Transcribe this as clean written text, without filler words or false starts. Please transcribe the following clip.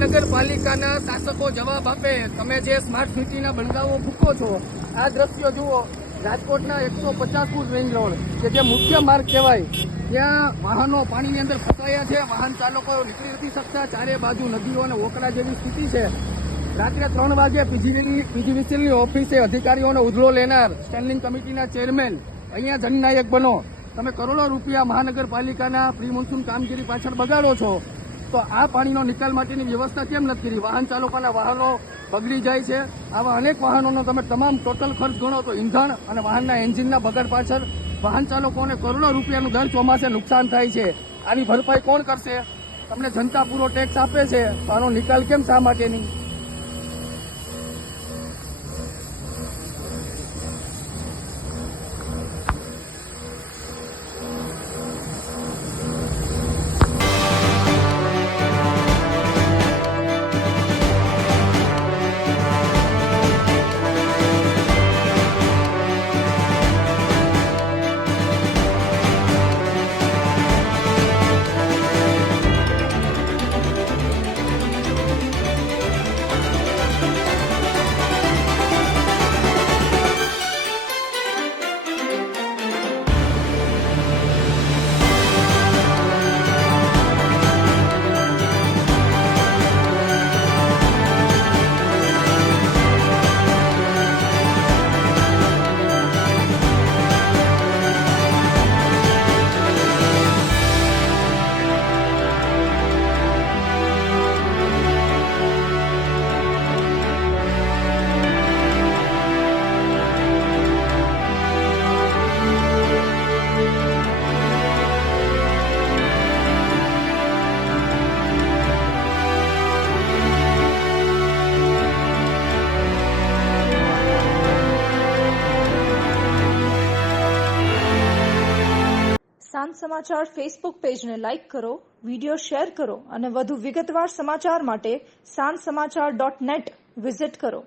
મહાનગરપાલિકાના શાસકો જવાબ આપે। તમે જે સ્માર્ટ સિટીના બણગાવો ફૂંકો છો, આ દ્રશ્યો જુઓ। રાજકોટના 150 ફૂટ રેન્જ રોડ કે જે મુખ્ય માર્ગ કહેવાય, ત્યાં વાહનો પાણીની અંદર ફસાયા છે। વાહન ચાલકો નીકળી નથી શકતા। ચારે બાજુ નદીઓ અને ઓકળા જેવી સ્થિતિ છે। રાત્રે 3 વાગે પીજીવીસીએલની ઓફિસે અધિકારીઓનો ઉધડો લેનાર સ્ટેન્ડિંગ કમિટીના ચેરમેન અહીંયા જનનાયક બનો। તમે કરોડો રૂપિયા મહાનગરપાલિકાના પ્રી મોન્સૂન કામગીરી પાછળ બગાડો છો, તો આ પાણીનો નિકાલ માટેની વ્યવસ્થા કેમ નથી કરી? વાહન ચાલકોના વાહનો બગડી જાય છે। આવા અનેક વાહનોનો તમે તમામ ટોટલ ખર્ચ ગણો તો ઇંધણ અને વાહનના એન્જિનના બગાડ પાછળ વાહન ચાલકોને કરોડો રૂપિયાનું દર ચોમાસે નુકસાન થાય છે। આની ભરપાઈ કોણ કરશે? તમને જનતા પૂરો ટેક્સ આપે છે, તો આનો નિકાલ કેમ શા માટે નહીં? સાંજ સમાચાર ફેસબુક પેજને લાઇક કરો, વિડીયો શેર કરો અને વધુ વિગતવાર સમાચાર માટે sanssamachar.net વિઝિટ કરો।